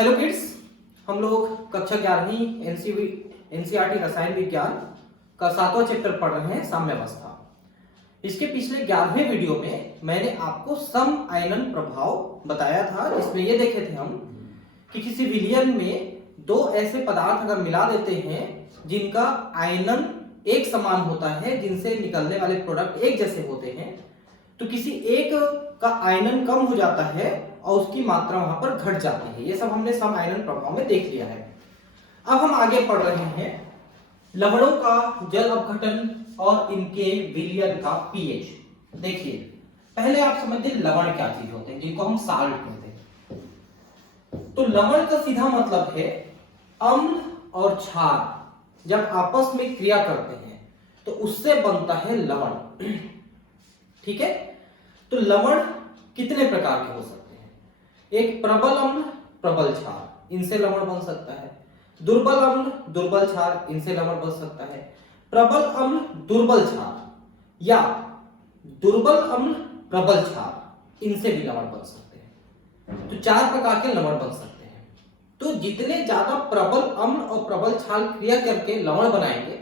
Hello kids, हम लोग कक्षा 11वीं एनसीईआरटी रसायन विज्ञान का 7वां चैप्टर पढ़ रहे हैं साम्यावस्था। इसके पिछले 11वें वीडियो में मैंने आपको सम आयनन प्रभाव बताया था, जिसमें ये देखे थे हम कि किसी विलयन में दो ऐसे पदार्थ अगर मिला देते हैं जिनका आयनन एक समान होता है, जिनसे निकलने वाले प्रोडक्ट एक जैसे होते हैं, तो किसी एक का आयनन कम हो जाता है और उसकी मात्रा वहां पर घट जाती है। ये सब हमने सम आयनन प्रभाव में देख लिया है। अब हम आगे पढ़ रहे हैं लवणों का जल अपघटन और इनके विलयन का पीएच। देखिए, पहले आप समझिए लवण क्या चीज होते हैं, जिनको हम साल्ट कहते हैं। तो लवण का सीधा मतलब है अम्ल और क्षार जब आपस में क्रिया करते हैं तो उससे बनता है लवण। ठीक है, तो लवण कितने प्रकार के हो सकते हैं? एक प्रबल अम्ल, प्रबल क्षार, इनसे लवण बन सकता है। दुर्बल अम्ल, दुर्बल क्षार, इनसे लवण बन सकता है। प्रबल अम्ल, दुर्बल क्षार या दुर्बल अम्ल, प्रबल क्षार, इनसे भी लवण बन सकते हैं। तो 4 प्रकार के लवण बन सकते हैं। तो जितने ज्यादा प्रबल अम्ल और प्रबल क्षार क्रिया करके लवण बनाएंगे,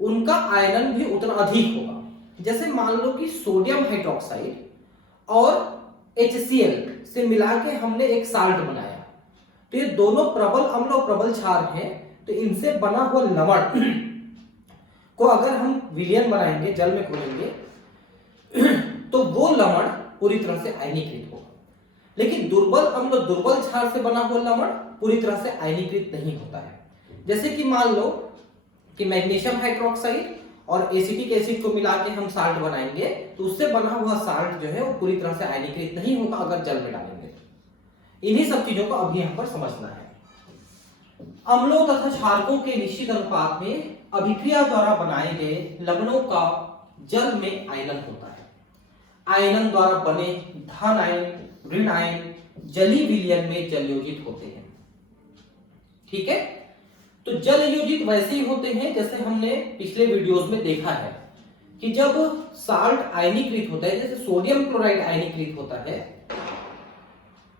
उनका आयनन भी उतना अधिक होगा। जैसे मान लो कि सोडियम हाइड्रोक्साइड और HCl से मिला के हमने एक साल्ट बनाया, तो ये दोनों प्रबल अम्ल और प्रबल क्षार हैं। तो इनसे बना हुआ लवण को अगर हम विलयन बनाएंगे, जल में घोलेंगे, तो वो लवण पूरी तरह से आयनीकृत होगा। लेकिन दुर्बल अम्ल और दुर्बल क्षार से बना हुआ लवण पूरी तरह से आयनीकृत नहीं होता है। जैसे कि मान लो कि मैग्नीशियम हाइड्रोक्साइड और एसिटिक एसिड को मिला के हम साल्ट बनाएंगे, तो उससे बना हुआ साल्ट जो है वो पूरी तरह से आयनीकृत नहीं होगा अगर जल में डालेंगे। इन्हीं सब चीजों को अभी यहां पर समझना है। अम्लों तथा क्षारकों के निश्चित अनुपात में अभिक्रिया द्वारा बनाए गए लवणों का जल में आयनन होता है। आयनन द्वारा बने धन आयन, ऋण आयन जलीय विलयन में जलयोजित होते हैं। ठीक है, तो जल योजित वैसे ही होते हैं जैसे हमने पिछले वीडियोस में देखा है कि जब साल्ट आयनीकृत होता है, जैसे सोडियम क्लोराइड आयनीकृत होता है,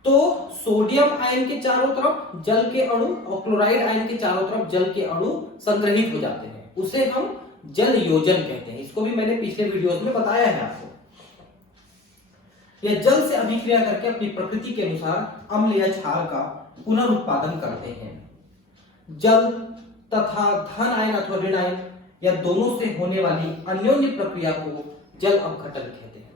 तो सोडियम आयन के चारों तरफ जल के अणु और क्लोराइड आयन के चारों तरफ जल के अणु संग्रहित हो जाते हैं। उसे हम जल योजन कहते हैं। इसको भी मैंने पिछले वीडियोस में बताया है आपको। यह जल से अभिक्रिया करके अपनी प्रकृति के अनुसार अम्ल या क्षार का पुनरुत्पादन करते हैं। जल तथा धन आयन अथवा ऋण आयन या दोनों से होने वाली अन्योन्य प्रक्रिया को जल अपघटन कहते हैं।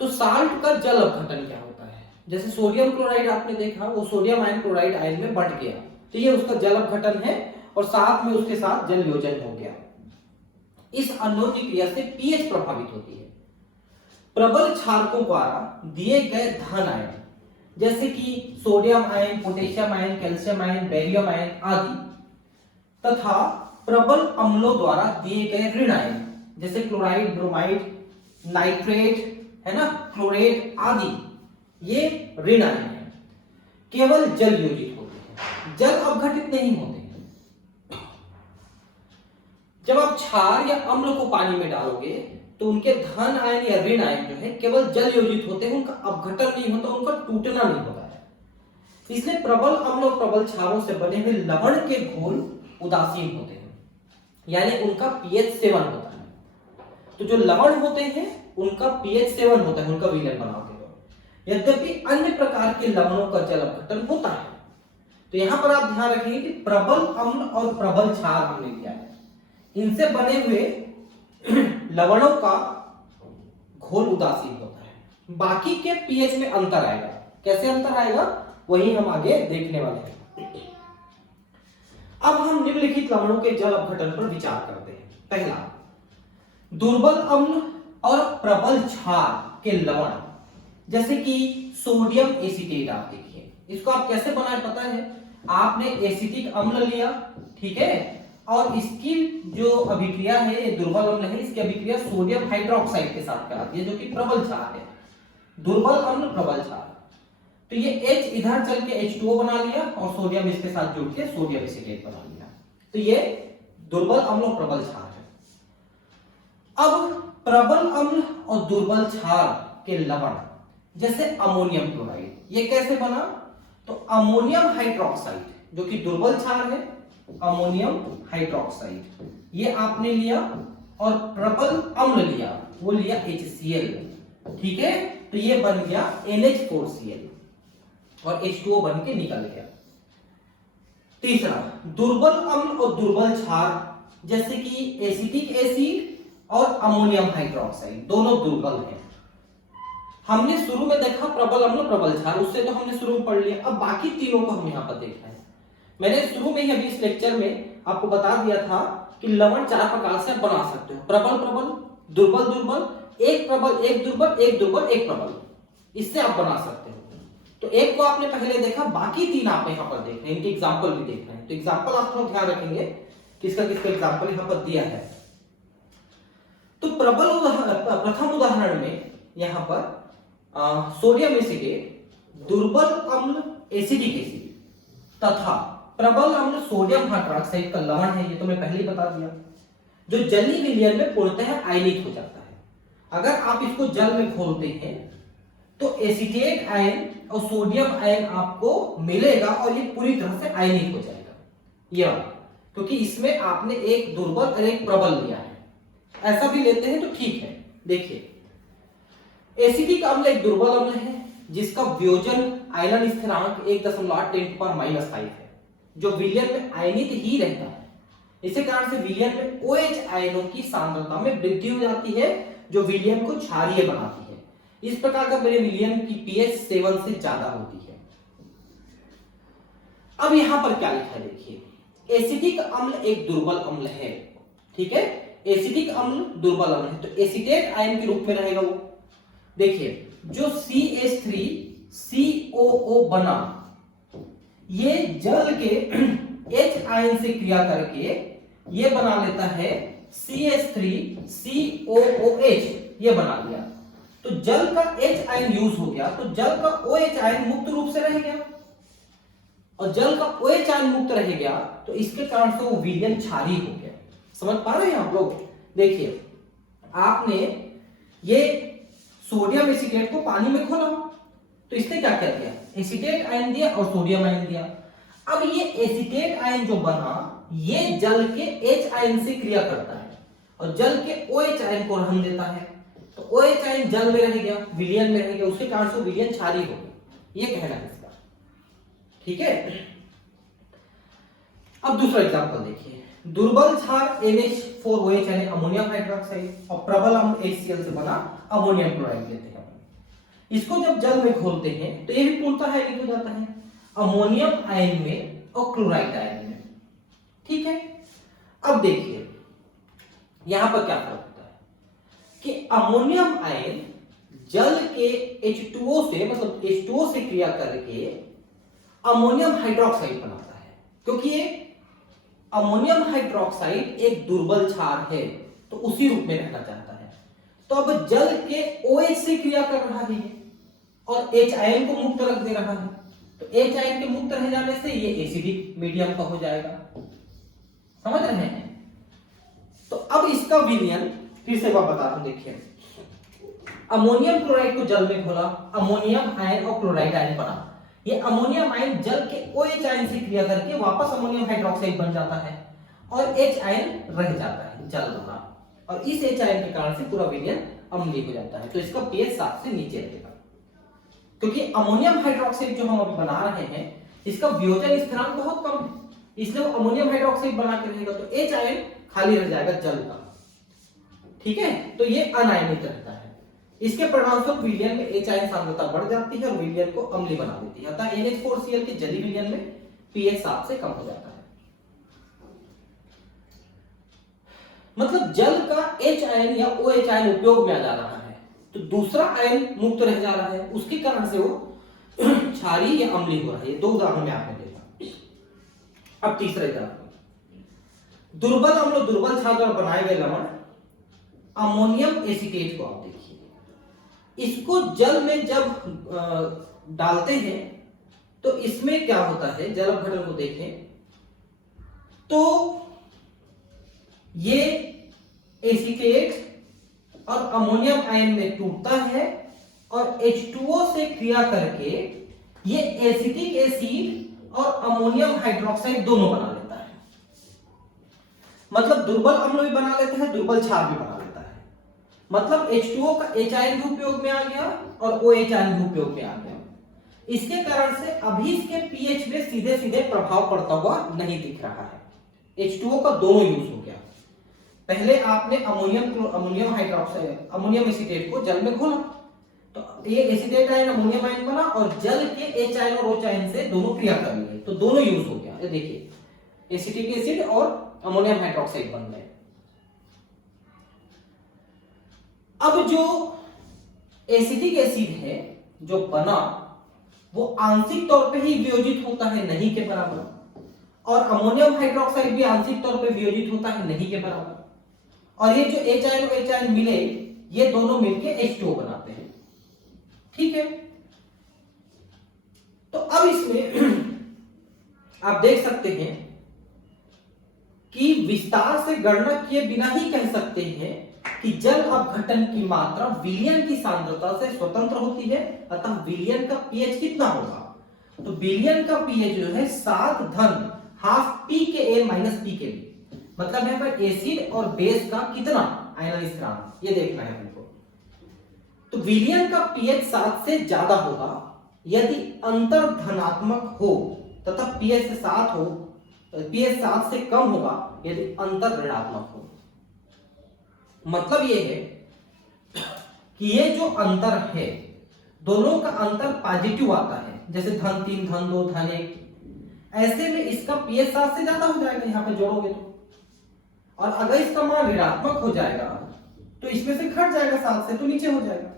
तो साल्ट का जल अपघटन क्या होता है? जैसे सोडियम क्लोराइड आपने देखा, वो सोडियम आयन क्लोराइड आयन में बंट गया, तो ये उसका जल अपघटन है और साथ में उसके साथ जल योजन हो गया। इस अन्योन्य क्रिया से पीएच प्रभावित होती है। प्रबल क्षारकों द्वारा दिए गए धन आयन जैसे कि sodium ion, potassium ion, calcium ion, barium ion आदि, तथा प्रबल अम्लों द्वारा दिए गए ऋण आयन जैसे क्लोराइड, ब्रोमाइड, नाइट्रेट, है ना, क्लोरेट आदि, ये ऋण आयन है, केवल जल योजित होते हैं, जल अपघटित नहीं होते हैं। जब आप क्षार या अम्ल को पानी में डालोगे तो उनके धन आयन या ऋण आयन जो है केवल जल योजित होते हैं, उनका अपघटन नहीं होता, उनका टूटना नहीं होता है। इसलिए प्रबल अम्ल और प्रबल क्षारों से बने हुए लवण के घोल उदासीन होते हैं, यानी उनका पीएच 7 होता है। तो जो लवण होते हैं उनका पीएच 7 होता है, उनका विलयन बनाओगे तो। यद्यपि अन्य प्रकार के लवणों का जल अपघटन होता है। तो यहां पर आप ध्यान रखिए कि प्रबल अम्ल और प्रबल क्षार हमने लिया है, इनसे बने हुए लवणों का घोल उदासीन होता है। बाकी के पीएच में अंतर आएगा। कैसे अंतर आएगा वही हम आगे देखने वाले हैं। अब हम निम्नलिखित लवणों के जल अपघटन पर विचार करते हैं। पहला, दुर्बल अम्ल और प्रबल क्षार के लवण जैसे कि सोडियम एसीटेट। आप देखिए, इसको आप कैसे बनाए पता है? आपने एसिटिक अम्ल लिया, ठीक है, और इसकी जो अभिक्रिया है, ये दुर्बल अम्ल है, इसकी अभिक्रिया सोडियम हाइड्रोक्साइड के साथ कराती है जो कि प्रबल क्षार है। दुर्बल अम्ल, प्रबल क्षार, तो ये H इधर चल के H2O बना लिया और सोडियम इसके साथ जुड़ के सोडियम एसीटेट बना लिया। तो ये दुर्बल अम्ल और प्रबल क्षार है। अब प्रबल अम्ल और दुर्बल क्षार के लवण जैसे अमोनियम क्लोराइड, ये कैसे बना? तो अमोनियम हाइड्रोक्साइड जो कि दुर्बल क्षार है, अमोनियम हाइड्रोक्साइड ये आपने लिया, और प्रबल अम्ल लिया, वो लिया HCl, ठीक है। तो ये बन गया NH4Cl और H2O बन के निकल गया। तीसरा, दुर्बल अम्ल और दुर्बल क्षार जैसे कि एसिटिक एसिड और अमोनियम हाइड्रोक्साइड दोनों दुर्बल हैं। हमने शुरू में देखा प्रबल अम्ल प्रबल क्षार, उससे तो हमने शुरू में पढ़ लिया। अब बाकी तीनों को हम यहाँ पर देख रहे हैं। मैंने शुरू में ही अभी इस लेक्चर में आपको बता दिया था कि लवण 4 प्रकार से बना सकते हो, प्रबल प्रबल, दुर्बल दुर्बल, एक प्रबल एक दुर्बल, एक दुर्बल एक प्रबल, इससे आप बना सकते हो। तो एक को आपने पहले देखा, बाकी 3 आप यहाँ पर देख रहे हैं, इनके एग्जाम्पल भी देख रहे हैं। तो एग्जाम्पल आप थोड़ा ध्यान रखेंगे किसका किसका एग्जाम्पल यहाँ पर दिया है। तो प्रथम उदाहरण में यहाँ पर सोडियम एसिटेट, दुर्बल अम्ल एसिडिक एसिड तथा प्रबल अम्ल सोडियम हाइड्रोक्साइड का लवण है, ये तो मैं पहले ही बता दिया, जो जलीय विलयन में पूर्णतः आयनित हो जाता है। अगर आप इसको जल में घोलते हैं तो एसिटेट आयन और सोडियम आयन आपको मिलेगा और ये पूरी तरह से आयनित हो जाएगा, ये वाला, क्योंकि इसमें आपने एक दुर्बल और एक प्रबल लिया है। ऐसा भी लेते हैं तो ठीक है। देखिए, एसिटिक अम्ल एक दुर्बल अम्ल है जिसका वियोजन आयनन स्थिरांक 1.8 है, जो विलयन में आयनित ही रहता है। इसी कारण से विलयन में OH आयनों की सांद्रता में वृद्धि हो जाती है, जो विलयन को क्षारीय बनाती है। इस प्रकार का मेरे विलयन की pH 7 से ज्यादा होती है। अब यहां पर क्या लिखा है, देखिए, एसिटिक अम्ल एक दुर्बल अम्ल है, ठीक है। एसिटिक अम्ल दुर्बल अम्ल है, तो एसिटेट आयन के रूप में रहेगा वो। देखिए, जो CH3COO बना, ये जल के H आयन से क्रिया करके ये बना लेता है CH3COOH, ये बना लिया। तो जल का H आयन यूज हो गया, तो जल का OH आयन मुक्त रूप से रह गया, और जल का OH आयन मुक्त रह गया, तो इसके कारण से वो विलयन क्षारीय हो गया। समझ पा रहे हैं आप लोग? देखिए, आपने ये सोडियम एसिटेट को पानी में घोला, तो इसने क्या कर दिया, एसिटेट आयन दिया और सोडियम आयन दिया। अब ये एसिटेट आयन जो बना, ये जल के H आयन से क्रिया करता है और जल के OH आयन को रहने देता है, तो OH आयन जल में रह गया, विलयन में रह गया, उसके कारण से विलयन क्षारीय हो गया, ये कहना है इसका, ठीक है। अब दूसरा एग्जांपल देखिए, दुर्बल क्षार NH4OH यानी अमोनियम हाइड्रोक्साइड और प्रबल अम्ल HCl से बना अमोनियम क्लोराइड लेते हैं। इसको जब जल में घोलते हैं तो ये भी पूर्णतः आयनित हो जाता है, अमोनियम आयन में और क्लोराइड आयन में, ठीक है। अब देखिए यहां पर क्या फर्क होता है कि अमोनियम आयन जल के H2O से, मतलब H2O से क्रिया करके अमोनियम हाइड्रोक्साइड बनाता है, क्योंकि ये अमोनियम हाइड्रोक्साइड एक दुर्बल क्षार है, तो उसी रूप में रहना चाहता है। तो अब जल के OH से क्रिया कर रहा है और H आयन को मुक्त रख दे रहा है, तो H आयन के मुक्त रह जाने से ये एसिडिक मीडियम का हो जाएगा। समझ रहे हैं? तो अब इसका विलयन फिर से मैं बता दूं, देखिए, अमोनियम क्लोराइड को जल में घोला, अमोनियम आयन और क्लोराइड आयन बना। ये अमोनियम आयन जल के OH आयन से क्रिया करके वापस अमोनियम हाइड्रोक्साइड बन जाता है और H आयन रह जाता है जल बना, और इस H आयन के कारण से पूरा विलयन अम्लीय हो जाता है। तो इसका pH 7 से नीचे रहेगा, क्योंकि अमोनियम हाइड्रोक्साइड जो हम अभी बना रहे हैं इसका वियोजन स्थिरांक बहुत कम है, इसलिए वो अमोनियम हाइड्रोक्साइड बना के रहेगा, तो H आयन खाली रह जाएगा जल का, ठीक है। तो ये अनायनित रहता है। इसके परिणामस्वरूप विलयन में H आयन सांद्रता बढ़ जाती है और विलयन को अम्लीय बना देती है, अतः NH4Cl के जलीय विलयन में pH 7 से कम हो जाता है। मतलब जल का H आयन या OH आयन उपयोग में आ जा रहा है, तो दूसरा आयन मुक्त रह जा रहा है, उसके कारण से वो क्षारीय या अम्लीय हो रहा है। ये दो उदाहरण में आपने देखा। अब तीसरा उदाहरण, दुर्बल अम्ल और दुर्बल क्षार द्वारा बनाए गए लवण अमोनियम एसिटेट को आप देखिए, इसको जल में जब डालते हैं तो इसमें क्या होता है, जल अपघटन को देखें तो ये एसिटेट और अमोनियम आयन में टूटता है और H2O से क्रिया करके ये एसिटिक एसिड और अमोनियम हाइड्रोक्साइड दोनों बना लेता है। मतलब दुर्बल अम्ल भी बना लेता है, दुर्बल क्षार भी बना लेता है। मतलब H2O का H आयन भी उपयोग में आ गया और OH आयन भी उपयोग में आ गया। इसके कारण से अभी इसके पीएच में सीधे सीधे प्रभाव पड़ता हुआ नहीं दिख रहा है। H2O का दोनों यूज हो गया। पहले आपने अमोनियम हाइड्रोक्साइड अमोनियम एसीटेट को जल में घोला, तो ये एसीटेट आयन अमोनियम आयन बना और जल के H आयन और OH आयन से दोनों क्रिया कर लिए, तो दोनों यूज हो गया। ये देखिए एसिटिक एसिड और अमोनियम हाइड्रोक्साइड बन गए। अब जो एसिटिक एसिड है जो बना वो आंशिक तौर पे ही वियोजित होता है नहीं के बराबर, और अमोनियम हाइड्रोक्साइड भी आंशिक तौर पे वियोजित होता है नहीं के बराबर, और ये जो H आयन और H आयन मिले ये दोनों मिलके H2O बनाते हैं। ठीक है, तो अब इसमें आप देख सकते हैं कि विस्तार से गणना किए बिना ही कह सकते हैं कि जल अपघटन की मात्रा विलयन की सांद्रता से स्वतंत्र होती है, अतः विलयन का पीएच कितना होगा? तो विलयन का पीएच जो है 7 धन हाफ pKa माइनस pKb, मतलब यहाँ पर एसिड और बेस का कितना आयनन स्थिरांक ये देखना है हमको। तो विलयन का पीएच 7 से ज्यादा होगा यदि अंतर धनात्मक हो तथा पीएच 7 हो, पीएच 7 से कम होगा यदि अंतर ऋणात्मक हो। मतलब ये है कि ये जो अंतर है दोनों का अंतर पॉजिटिव आता है, जैसे धन 3 धन 2 धन 1, ऐसे में इसका पीएच 7 से ज्यादा हो जाएगा यहां पे जोड़ोगे तो, और अगर इसका मान ऋणात्मक हो जाएगा तो इसमें से घट जाएगा 7 से तो नीचे हो जाएगा।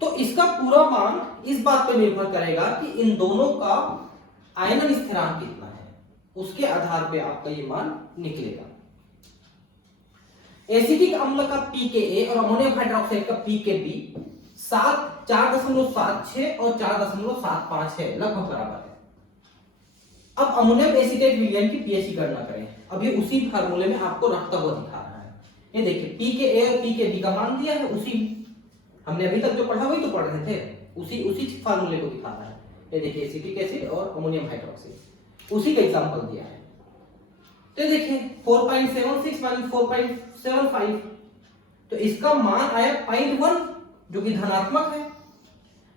तो इसका पूरा मान इस बात पे निर्भर करेगा कि इन दोनों का आयनन स्थिरांक कितना है, उसके आधार पे आपका ये मान निकलेगा। एसिटिक अम्ल का pKa और अमोनियम हाइड्रोक्साइड का pKb 4.76 और 4.75 है, लगभग बराबर है। अब अमोनियम एसीटेट विलयन की पीएच की गणना करें। अभी उसी फार्मूले में आपको रखता हुआ दिखा रहा है। ये देखिए pKa और pKb का मान दिया है, उसी हमने अभी तक जो पढ़ा वही तो पढ़ रहे थे, उसी फार्मूले को दिखा रहा है। ये देखिए एसिटिक एसिड और अमोनियम हाइड्रोक्साइड उसी का एग्जांपल दिया है। तो देखिए 4.76 माइनस 4.75, तो इसका मान आया 0.1 जो कि धनात्मक है,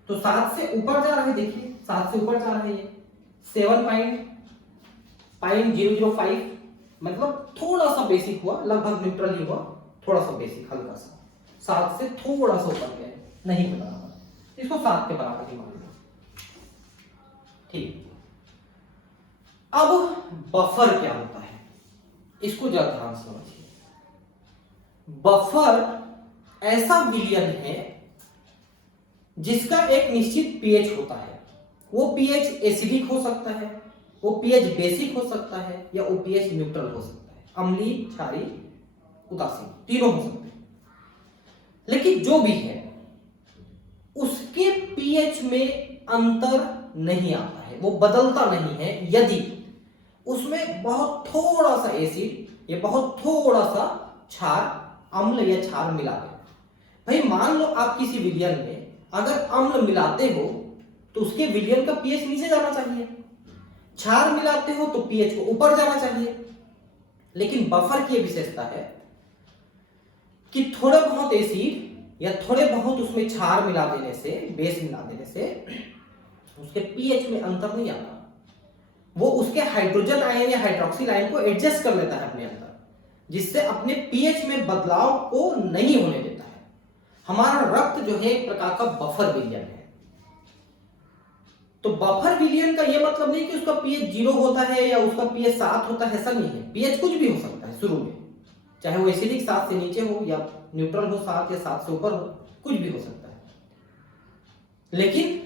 तो 7 से ऊपर जा रहा है, देखिए 7 से ऊपर जा रहा है ये 7.005, मतलब थोड़ा सा बेसिक हुआ, लगभग न्यूट्रल ही हुआ, थोड़ा सा बेसिक हल्का सा 7 से थोड़ा सा ऊपर गया, नहीं के बराबर, इसको 7 के बराबर ही मान लिया। ठीक, अब बफर क्या होता है इसको जरा ध्यान से समझिए। बफर ऐसा विलयन है जिसका एक निश्चित पीएच होता है। वो पीएच एसिडिक हो सकता है, वो पीएच बेसिक हो सकता है, या वो पीएच न्यूट्रल हो सकता है, अम्लीय क्षारीय उदासीन तीनों हो सकते हैं। लेकिन जो भी है उसके पीएच में अंतर नहीं आता है, वो बदलता नहीं है यदि उसमें बहुत थोड़ा सा एसिड या बहुत थोड़ा सा क्षार अम्ल या क्षार मिला दे। भाई मान लो आप किसी विलयन में अगर अम्ल मिलाते हो तो उसके विलयन का पीएच नीचे जाना चाहिए, क्षार मिलाते हो तो पीएच को ऊपर जाना चाहिए। लेकिन बफर की विशेषता है कि थोड़े बहुत एसिड या थोड़े बहुत उसमें क्षार मिला देने से, बेस मिला देने से उसके पीएच में अंतर नहीं आता। वो उसके हाइड्रोजन आयन या हाइड्रोक्सिल आयन को एडजस्ट कर लेता है अपने अंदर, जिससे अपने पीएच में बदलाव को नहीं होने देता है। हमारा रक्त जो है एक प्रकार का बफर विलयन है। तो बफर विलयन का यह मतलब नहीं कि उसका पीएच 0 होता है या उसका पीएच 7 होता है, ऐसा नहीं है। पीएच कुछ भी हो सकता है शुरू में, चाहे वो एसिडिक 7 से नीचे हो या न्यूट्रल हो 7 या 7 से ऊपर हो, कुछ भी हो सकता है, लेकिन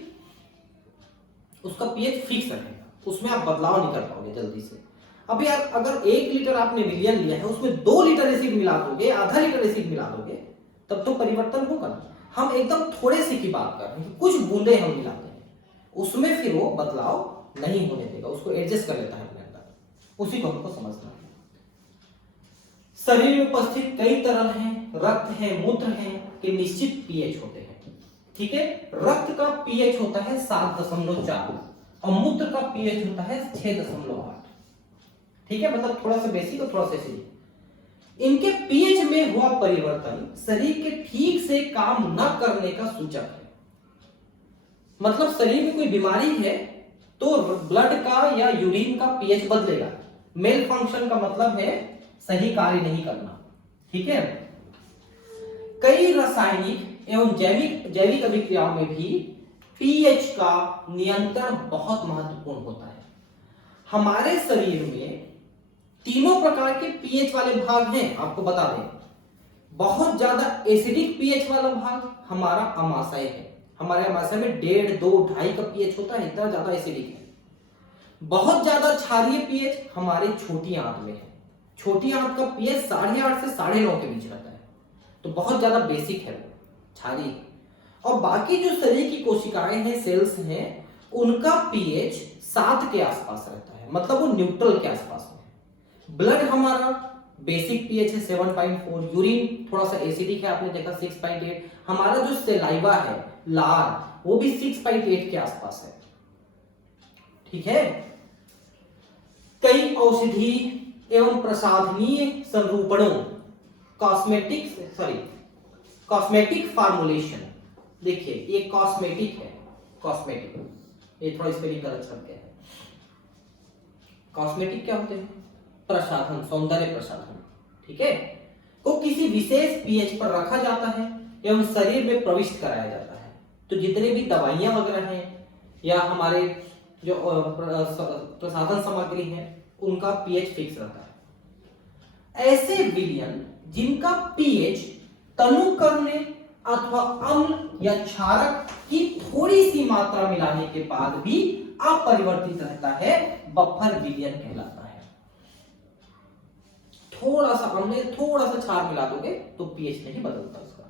उसका पीएच फिक्स रहेगा, उसमें आप बदलाव नहीं कर पाओगे जल्दी से। अभी आप अगर 1 लीटर आपने विलयन लिया है उसमें 2 लीटर एसिड मिला दोगे, आधा लीटर एसिड मिला दोगे, तब तो परिवर्तन होगा ना। हम एकदम थोड़े से की बात कर रहे हैं, कुछ बूंदे हम मिलाते हैं, उसमें फिर वो बदलाव नहीं होने देगा, उसको एडजस्ट कर लेता है अपने अंदर। उसी को हमको समझना है। शरीर में उपस्थित कई तरल हैं, रक्त है, मूत्र है, के निश्चित पीएच होते हैं। ठीक है। रक्त का पीएच होता है 7.4 और मूत्र का पीएच होता है 6.8। ठीक है, मतलब थोड़ा सा बेसिक और थोड़ा सा इसी। इनके पीएच में हुआ परिवर्तन शरीर के ठीक से काम न करने का सूचक है। मतलब शरीर में कोई बीमारी है तो ब्लड का या यूरिन का पीएच बदलेगा। मेल फंक्शन का मतलब है सही कार्य नहीं करना। ठीक है, कई रासायनिक एवं जैविक अभिक्रियाओं में भी पीएच का नियंत्रण बहुत महत्वपूर्ण होता है। हमारे शरीर में तीनों प्रकार के पीएच वाले भाग हैं, आपको बता दें। बहुत ज्यादा एसिडिक पीएच वाला भाग हमारा अमाशय है। हमारे अमाशय में 1.5, 2, 2.5 का पीएच होता है, इतना ज्यादा एसिडिक है। बहुत ज्यादा क्षारीय पीएच हमारे छोटी आंत में है। छोटी आंत का पीएच 8.5 से 9.5 के बीच रहता है, तो बहुत ज्यादा बेसिक है वो, क्षारीय। और बाकी जो शरीर की कोशिकाएं हैं, सेल्स हैं, उनका पीएच 7 के आसपास रहता है, मतलब वो न्यूट्रल के आसपास में। ब्लड हमारा बेसिक पीएच है 7.4, यूरिन थोड़ा सा एसिडिक है, आपने देखा 6.8। हमारा जो सेलाइवा है, लार, वो भी 6.8 के आसपास है। ठीक है, कई औषधि एवं प्रसाधनीय संरूपणों, कॉस्मेटिक फार्मुलेशन, देखिए ये कॉस्मेटिक है, कॉस्मेटिक, ये थोड़ा स्पेलिंग गलत शब्द है। कॉस्मेटिक क्या होते हैं? प्रसाधन, सौंदर्य प्रसाधन। ठीक है, को किसी विशेष पीएच पर रखा जाता है एवं शरीर में प्रविष्ट कराया जाता है। तो जितने भी दवाइयां वगैरह हैं या हमारे जो प्रसाधन सामग्री है, उनका पीएच फिक्स रहता है। ऐसे विलयन जिनका पीएच तनु करने अथवा अम्ल या क्षारक की थोड़ी सी मात्रा मिलाने के बाद भी अपरिवर्तित रहता है, बफर विलयन कहलाता है। थोड़ा सा अम्ल, थोड़ा सा क्षार मिला दोगे तो पीएच नहीं बदलता उसका,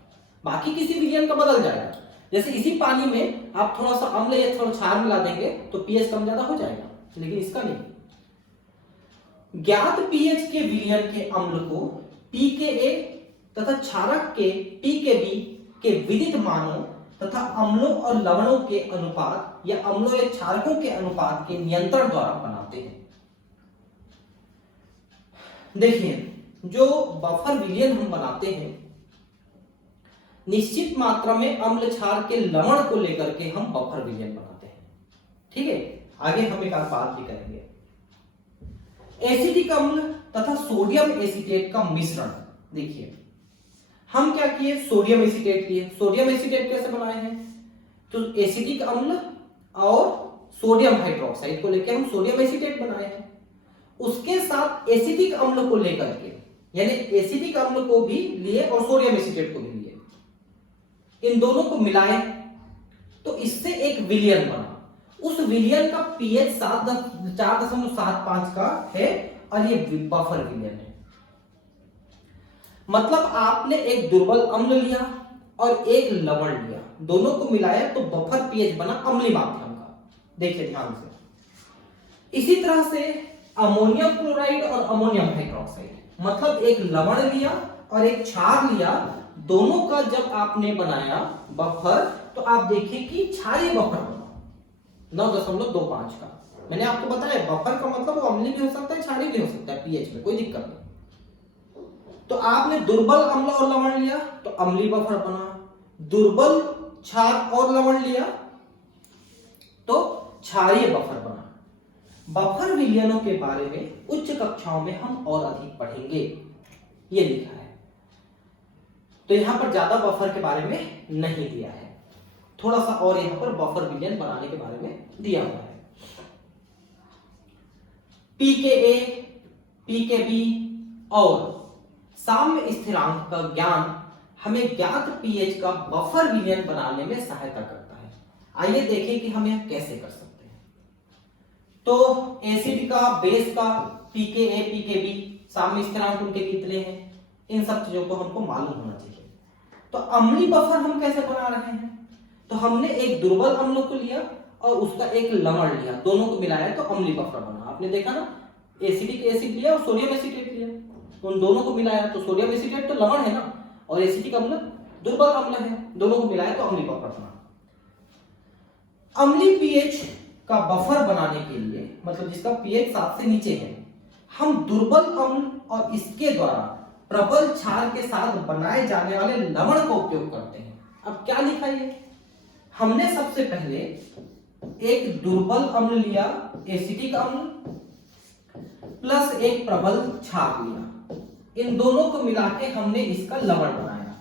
बाकी किसी विलयन का बदल जाएगा। जैसे इसी पानी में आप थोड़ा सा अम्ल या थोड़ा क्षार मिला देंगे तो पीएच कम ज्यादा हो जाएगा, लेकिन इसका नहीं। ज्ञात पीएच के विलयन के अम्ल को pKa तथा क्षारक के pKb के विदित मानों तथा अम्लों और लवणों के अनुपात या अम्लों या क्षारकों के अनुपात के नियंत्रण द्वारा बनाते हैं। देखिए, जो बफर विलयन हम बनाते हैं, निश्चित मात्रा में अम्ल, क्षार के लवण को लेकर के हम बफर विलयन बनाते हैं। ठीक है, आगे हम एक बात भी करेंगे। एसिटिक अम्ल तथा सोडियम एसीटेट का मिश्रण, देखिए हम क्या किए, सोडियम एसीटेट लिए। सोडियम एसीटेट कैसे बनाए हैं? तो एसिटिक अम्ल और सोडियम हाइड्रोक्साइड को लेकर हम सोडियम एसीटेट बनाए हैं। उसके साथ एसिटिक अम्ल को लेकर के, यानी एसिटिक अम्ल को भी लिए और सोडियम एसीटेट को भी लिए, इन दोनों को मिलाए तो इससे एक विलयन बना। उस विलयन का पीएच 4.75 का है और ये बफर विलयन है। मतलब आपने एक दुर्बल अम्ल लिया और एक लवण लिया, दोनों को मिलाया तो बफर पीएच बना अम्लीय माध्यम का। देखिए ध्यान से। इसी तरह से अमोनियम क्लोराइड और अमोनियम हाइड्रोक्साइड, मतलब एक लवण लिया और एक क्षार लिया, दोनों का जब आपने बनाया बफर, तो आप देखिए कि क्षारीय बफर बना 9.25 का। मैंने आपको बताया बफर का मतलब वो अम्लीय भी हो सकता है, क्षारीय भी हो सकता है, पीएच में कोई दिक्कत नहीं। तो आपने दुर्बल अम्ल और लवण लिया तो अम्लीय बफर बना, दुर्बल क्षार और लवण लिया तो क्षारीय बफर बना। बफर विलयनों के बारे में उच्च कक्षाओं में हम और अधिक पढ़ेंगे, ये लिखा है। तो यहां पर ज्यादा बफर के बारे में नहीं दिया है, थोड़ा सा और यहां पर बफर विलयन बनाने के बारे में दिया हुआ है। pKa, pKb और साम्य स्थिरांक का ज्ञान हमें ज्ञात पीएच का बफर विलयन बनाने में सहायता करता है। आइए देखें कि हम यह कैसे कर सकते हैं। तो एसिड का, बेस का pKa, pKb, साम्य स्थिरांक उनके कितने हैं, इन सब चीजों को हमको मालूम होना चाहिए। तो अम्लीय बफर हम कैसे बना रहे हैं? तो हमने एक दुर्बल अम्ल को लिया और उसका एक लवण लिया, दोनों को मिलाया तो अम्लीय बफर बना। आपने देखा ना, एसिडिक एसिड लिया और सोडियम एसीटेट लिया, उन दोनों को मिलाया तो सोडियम एसीटेट तो लवण है ना, और एसिटिक अम्ल दुर्बल अम्ल है, दोनों को मिलाया तो अम्लीय बफर बना। अम्लीय पीएच का बफर बनाने के लिए, मतलब जिसका पीएच 7 से नीचे है, हम दुर्बल अम्ल और इसके द्वारा प्रबल क्षार के साथ बनाए जाने वाले लवण का उपयोग करते हैं। अब क्या लिखा है, हमने सबसे पहले एक दुर्बल अम्ल लिया, एसिटिक अम्ल, प्लस एक प्रबल क्षार लिया, इन दोनों को मिला के हमने इसका लवण बनाया,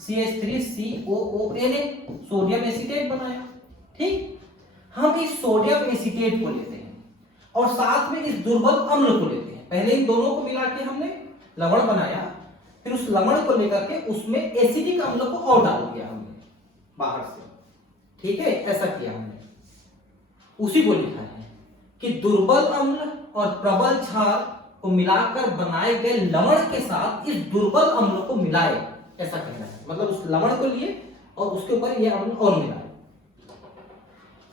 CH3COONA, सोडियम एसीटेट बनाया। ठीक, हम इस सोडियम एसीटेट को लेते हैं और साथ में इस दुर्बल अम्ल को लेते हैं। पहले इन दोनों को मिला के हमने लवण बनाया, फिर उस लवण को लेकर के उसमें एसिटिक अम्ल को और डाल दिया हमने बाहर से। ठीक है, ऐसा किया हमने, उसी को लिखा है कि दुर्बल अम्ल और प्रबल क्षार को मिलाकर बनाए गए लवण के साथ इस दुर्बल अम्ल को मिलाए, ऐसा कहना है। मतलब उस लवण को लिए और उसके ऊपर ये अम्ल और मिलाए।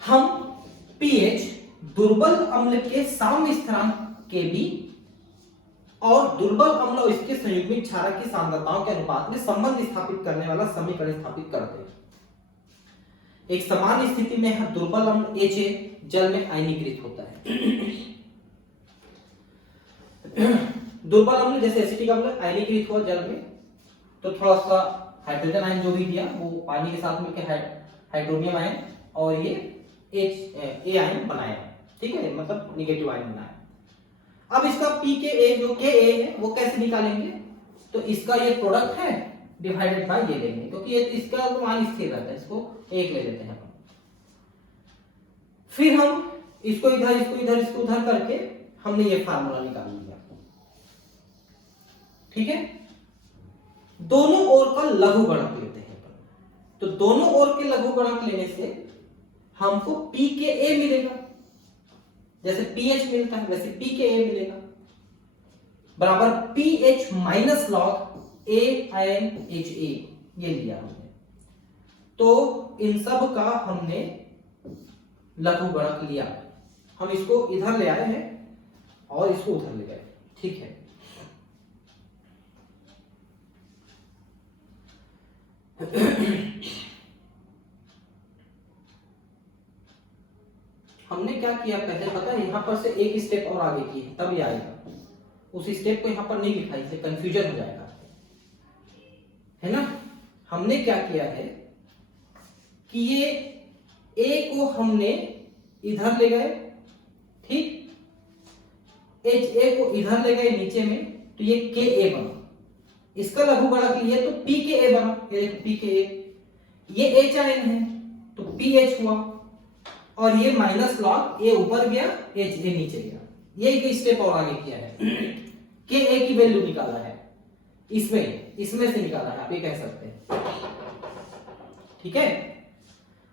हम पीएच दुर्बल अम्ल के साम्य स्थिरांक के भी और दुर्बल अम्ल और इसके संयुग्मिक क्षारक की सांद्रताओं के अनुपात में संबंध स्थापित करने वाला समीकरण स्थापित करते हैं। एक समान स्थिति में यह दुर्बल अम्ल HA जल में आयनीकृत होता है। दुर्बल अम्ल जैसे एसिटिक अम्ल आयनीकृत हुआ जल में, तो थोड़ा सा हाइड्रोजन आयन जो भी दिया वो पानी के साथ मिलकर हाइड्रोनियम आयन और ये ए आयन बनाया। ठीक है, मतलब निगेटिव आयन बनाया। अब इसका pKa जो Ka है वो कैसे निकालेंगे, तो इसका ये प्रोडक्ट है डिवाइडेड बाय ये लेंगे, क्योंकि ये इसका तो मान स्थिर रहता है, इसको 1 ले लेते हैं अपन। फिर हम इसको इधर इसको इधर इसको उधर करके हमने ये फार्मूला निकाल लिया। ठीक है, दोनों ओर का लघुगणक लेते हैं। तो दोनों ओर के लघुगणक लेने से हमको pKa मिलेगा, जैसे pH मिलता है वैसे pKa मिलेगा, बराबर pH माइनस log AiNHA, ये लिया हमने। तो इन सब का हमने लघुगणक लिया, हम इसको इधर ले आए हैं और इसको उधर ले गए। ठीक है, हमने क्या किया पहले पता है, यहां पर से एक स्टेप और आगे की है तब ये आएगा, उस स्टेप को यहां पर नहीं लिखा, इससे कंफ्यूजन हो जाएगा, है ना। हमने क्या किया है कि ये ए को हमने इधर ले गए, ठीक, HA को इधर ले गए नीचे में, तो ये KA बना, इसका लघुगणक लिए तो pKa बना, ये pKa, ये H आयन है तो pH हुआ, और ये माइनस लॉग A ऊपर गया HA नीचे गया। ये एक स्टेप और आगे किया है, KA की वैल्यू निकाला है, इसमें से निकाला है, आप ये कह सकते हैं। ठीक है,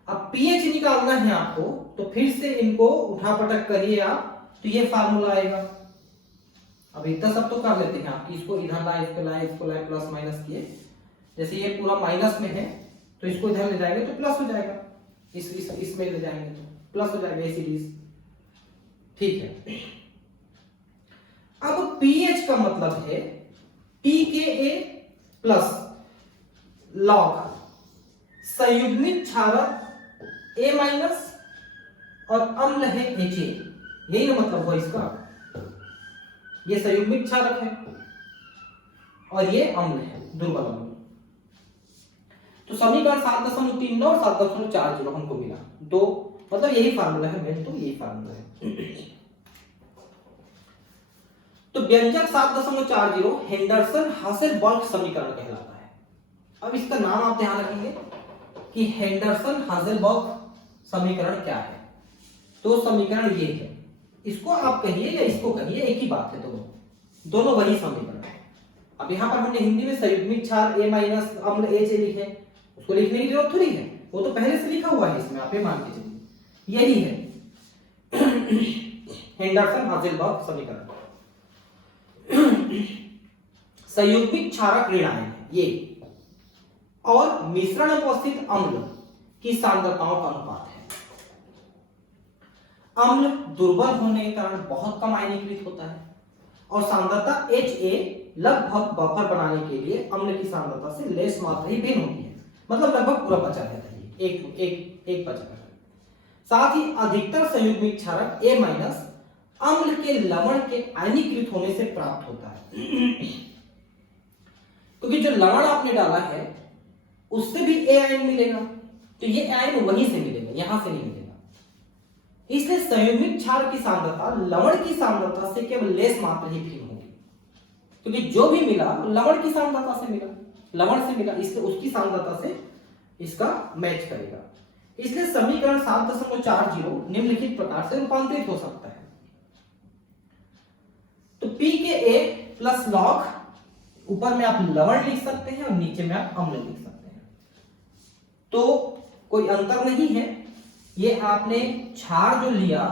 अब pH निकालना है आपको, तो फिर से इनको उठापटक करिए आप, तो ये फार्मूला आएगा। अब इतना सब तो कर लेते हैं आप, इसको इधर लाए, इसको लाए, प्लस माइनस किए, जैसे ये पूरा माइनस में है तो इसको इधर ले जाएंगे तो प्लस हो जाएगा, इसमें ले जाएंगे तो प्लस हो जाएगा, सीरीज। ठीक है, अब pH का मतलब है pKa प्लस लॉग संयुग्मिक क्षारक A माइनस और अम्ल है HA, यही ना मतलब हुआ इसका, ये संयुग्मिक क्षारक है और ये अम्ल है, दुर्बल अम्ल। तो समीकरण 7.39 और 7.40 हमको मिला, दो, मतलब यही फार्मूला है मेन, तो यही फार्मूला है। तो व्यंजक 7.40 हेंडरसन हासेलबर्ग समीकरण कहलाता है। अब इसका नाम आप ध्यान रखेंगे कि हेंडरसन हासेलबर्ग समीकरण क्या है, तो समीकरण ये है, इसको आप कहिए या इसको कहिए, एक ही बात है, दोनों वही समीकरण है। अब यहां पर हमने हिंदी में संयुग्मिक क्षार A माइनस अम्ल HA लिखे, उसको लिखने की जरूरत थोड़ी है, वो तो पहले से लिखा हुआ है इसमें, आप ये मान के चलिए, यही है हेंडरसन हासेलबर्ग समीकरण। संयुग्मिक क्षारक ऋण आयन है ये, और मिश्रण में उपस्थित अम्ल की सांद्रताओं का अनुपात है। अम्ल दुर्बल होने के कारण बहुत कम आयनीकृत होता है, और सांद्रता HA लगभग बफर बनाने के लिए अम्ल की सांद्रता से लेस मात्रा ही भिन्न होती है, मतलब लगभग पूरा बचा रहता है, एक बचा रहता है। साथ ही अधिकतर संयुग्मिक क्षारक A माइनस अम्ल के लवण के आयनीकृत होने से प्राप्त होता है। क्योंकि जो लवण आपने डाला है उससे भी A आयन मिलेगा, तो ये आयन वहीं से मिलेगा, यहां से नहीं मिलेगा। इसलिए संयुग्मिक क्षार की सांद्रता लवण की सांद्रता से केवल लेस मात्रा ही भिन्न होगी, क्योंकि जो भी मिला लवण की सांद्रता से मिला, लवण से मिला, इसलिए उसकी सांद्रता से इसका मैच करेगा। इसलिए समीकरण 7.40 निम्नलिखित प्रकार से रूपांतरित हो सकता है। तो pKa प्लस लॉग, ऊपर में आप लवण लिख सकते हैं और नीचे में आप अम्ल लिख सकते हैं, तो कोई अंतर नहीं है। ये आपने क्षार जो लिया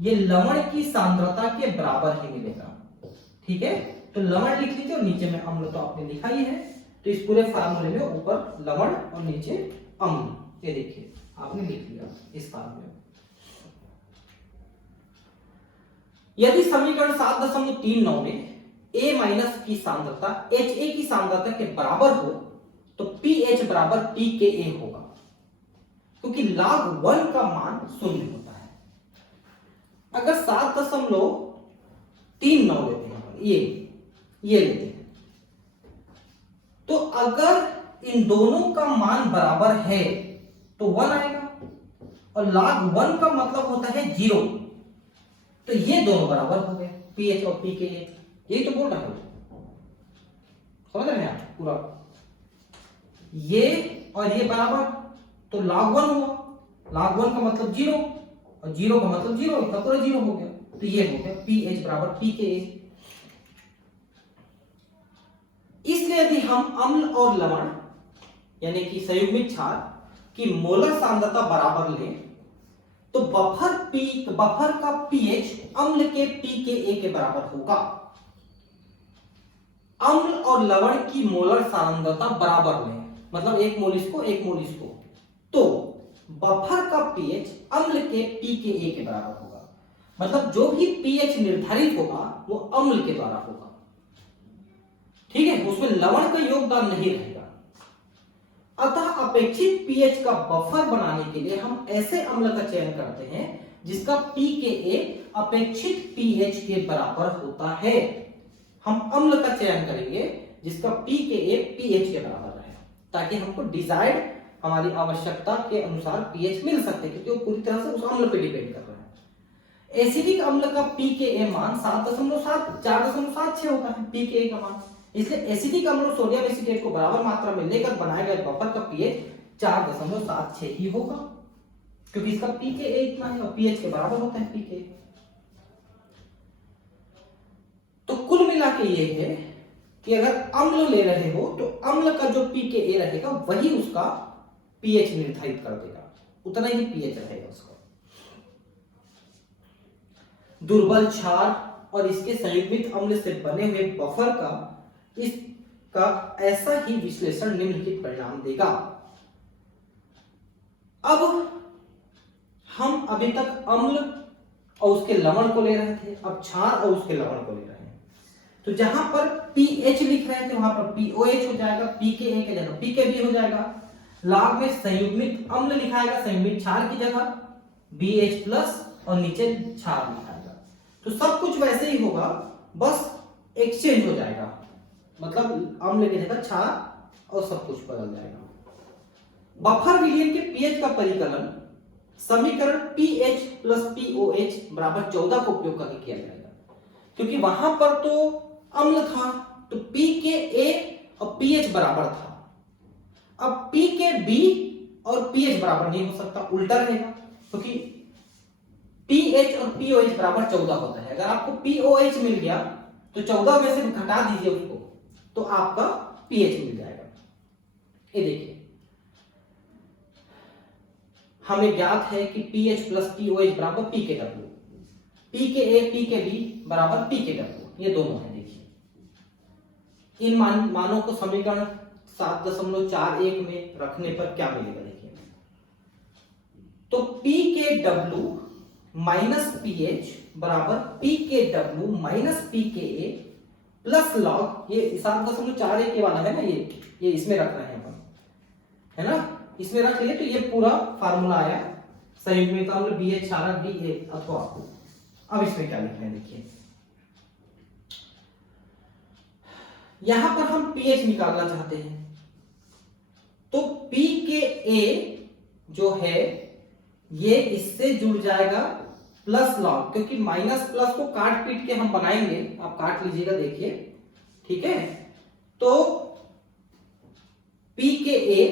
ये लवण की सांद्रता के बराबर ही मिलेगा, ठीक है। तो लवण लिख लीजिए और नीचे में अम्ल तो आपने लिखा ही है, तो इस पूरे फार्मूले में ऊपर लवण और नीचे अम्ल, ये देखिए आपने लिख लिया इस फार्मूले में। यदि समीकरण 7.39 में A माइनस की सांद्रता HA की सांद्रता के बराबर हो तो pH बराबर pKa होगा, क्योंकि log 1 का मान 0 होता है। अगर 7.39 लेते हैं, ये लेते हैं, तो अगर इन दोनों का मान बराबर है तो 1 आएगा, और log 1 का मतलब होता है 0, तो ये दोनों बराबर हो गए pH और pKa, यही तो बोल रहा है, समझ रहे हैं आप पूरा। ये और ये बराबर, तो log 1 हुआ, log 1 का मतलब 0 और 0 का मतलब 0, इसका पूरा 0 हो गया, तो ये हो गया pH बराबर pKa। इसलिए यदि हम अम्ल और लवण यानी कि संयुग्मिक क्षार की मोलर सांद्रता बराबर लें तो बफर का pH अम्ल के pKa के बराबर होगा। अम्ल और लवण की मोलर सांद्रता बराबर लें, मतलब एक मोल इसको एक मोल इसको, तो बफर का pH अम्ल के pKa के बराबर होगा, मतलब जो भी pH निर्धारित होगा वो अम्ल के द्वारा होगा, ठीक है, उसमें लवण का योगदान नहीं रहेगा। अतः अपेक्षित pH का बफर बनाने के लिए हम ऐसे अम्ल का चयन करते हैं जिसका pKa अपेक्षित pH के बराबर होता है। हम अम्ल का चयन करेंगे जिसका pKa pH के बराबर रहे, ताकि हमको डिजायर्ड हमारी आवश्यकता के अनुसार pH मिल सकते, क्योंकि वो पूरी तरह से उस अम्ल पे डिपेंड कर रहा है। एसिडिक अम्ल का pKa मान 4.76 होता है pKa का मान, इसलिए एसिडिक अम्ल और सोडियम एसिटेट को बराबर मात्रा में लेकर बनाए गए बफर का pH 4.76 ही होगा, क्योंकि इसका pKa इतना है और pH के बराबर होता है pKa। तो कुल मिला के ये है कि अगर अम्ल ले रहे हो तो अम्ल का जो pKa रहेगा वही उसका pH निर्धारित कर देगा, उतना ही pH रहेगा उसका। दुर्बल क्षार और इसके संयुग्मित अम्ल से बने हुए बफर का इसका ऐसा ही विश्लेषण निम्नलिखित परिणाम देगा। अब हम अभी तक अम्ल और उसके लवण को ले रहे थे, अब क्षार और उसके लवण को ले रहे हैं, तो जहां पर pH लिख रहे थे वहां पर POH हो जाएगा, pKa की जगह pKb हो जाएगा, log में संयुग्मित अम्ल लिखाएगा संयुग्मित क्षार की जगह BH प्लस और नीचे क्षार लिखाएगा, तो सब कुछ वैसे ही होगा, बस एक्सचेंज हो जाएगा, मतलब अम्ल की जगह क्षार और सब कुछ बदल जाएगा। बफर विलयन के pH का परिकलन समीकरण pH प्लस POH बराबर 14 का उपयोग करके किया जाएगा, क्योंकि वहां पर तो अम्ल था तो pKa और pH बराबर था, अब pKb और pH बराबर नहीं हो सकता, उल्टा रहेगा, क्योंकि pH और POH बराबर 14 होता है। अगर आपको POH मिल गया तो 14 में से घटा दीजिए उसको, तो आपका pH मिल जाएगा। ये देखिए हमें ज्ञात है कि pH प्लस POH बराबर pKw, pKa pKb बराबर pKw, ये दोनों है। देखिए इन मानों को समीकरण 7.41 में रखने पर क्या मिलेगा, देखिए तो pKw माइनस pH बराबर pKw minus pKa plus log, ये 7.41 के वाला है ना, ये इसमें रख रहे हैं अपन, है ना, इसमें रख लिए तो ये पूरा फार्मूला आया संयुग्मित अम्ल BH क्षारक DA अथवा। अब इसमें क्या लिखना है देखिए, यहां पर हम pH निकालना चाहते हैं, तो pKa जो है ये इससे जुड़ जाएगा प्लस लॉग, क्योंकि माइनस प्लस को काट पीट के हम बनाएंगे, आप काट लीजिएगा देखिए, ठीक है। तो pKa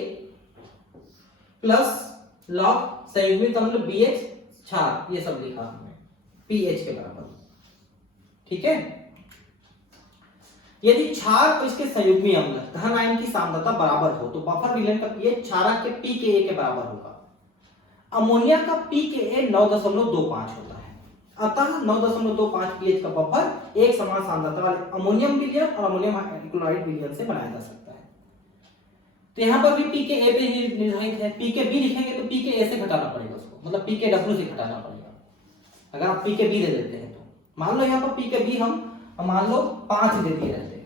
प्लस लॉग संयुग्मित अम्ल BH क्षार, ये सब लिखा हमने pH के बराबर, ठीक है। यदि क्षार और इसके संयुग्मी अम्ल धन आयन की सांद्रता बराबर हो तो बफर विलयन का pH क्षारक के pKa के बराबर होगा। अमोनिया का pKa 9.25 होता है, अतः 9.25 pH का बफर एक समान सांद्रता वाले अमोनियम विलयन और अमोनियम क्लोराइड विलयन से बनाया जा सकता है। तो यहां पर भी pKa पे ही निर्धारित है, pKb लिखेंगे तो pKa से घटाना पड़ेगा उसको, मतलब pKw से घटाना पड़ेगा। अगर आप pKb दे देते हैं तो मान लो यहाँ पर pKb हम मान लो 5 दे दिए रहते,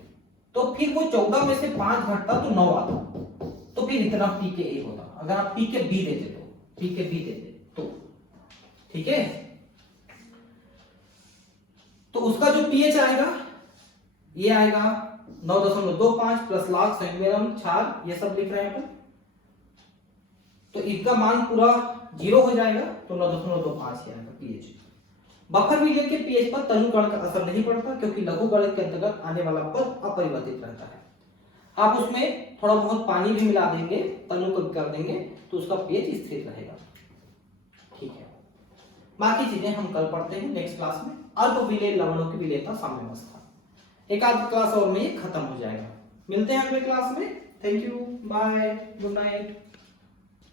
तो फिर वो 14 में से 5 घटता तो 9 आता, तो फिर इतना pKa होता। अगर आप pKb देते तो ठीक है। तो उसका जो pH आएगा ये आएगा 9.25 प्लस लॉग संयुग्म क्षार, ये सब लिख रहे हैं अपन, तो इसका मान पूरा 0 हो जाएगा, तो 9.25 ही आएगा pH। बफर विलयन के pH पर तनु कण का असर नहीं पड़ता, क्योंकि लघु गणित के अंतर्गत आने वाला पद अपरिवर्तित रहता है। आप उसमें थोड़ा बहुत पानी भी मिला देंगे, तनु को कर देंगे, तो उसका pH स्थिर रहेगा, ठीक है। बाकी चीजें हम कल पढ़ते हैं नेक्स्ट क्लास में। अल्प विलेय लवणों की विलेयता साम्यावस्था, एक आध क्लास और में ये खत्म हो जाएगा। मिलते हैं अगले क्लास में। Thank you, bye, good night.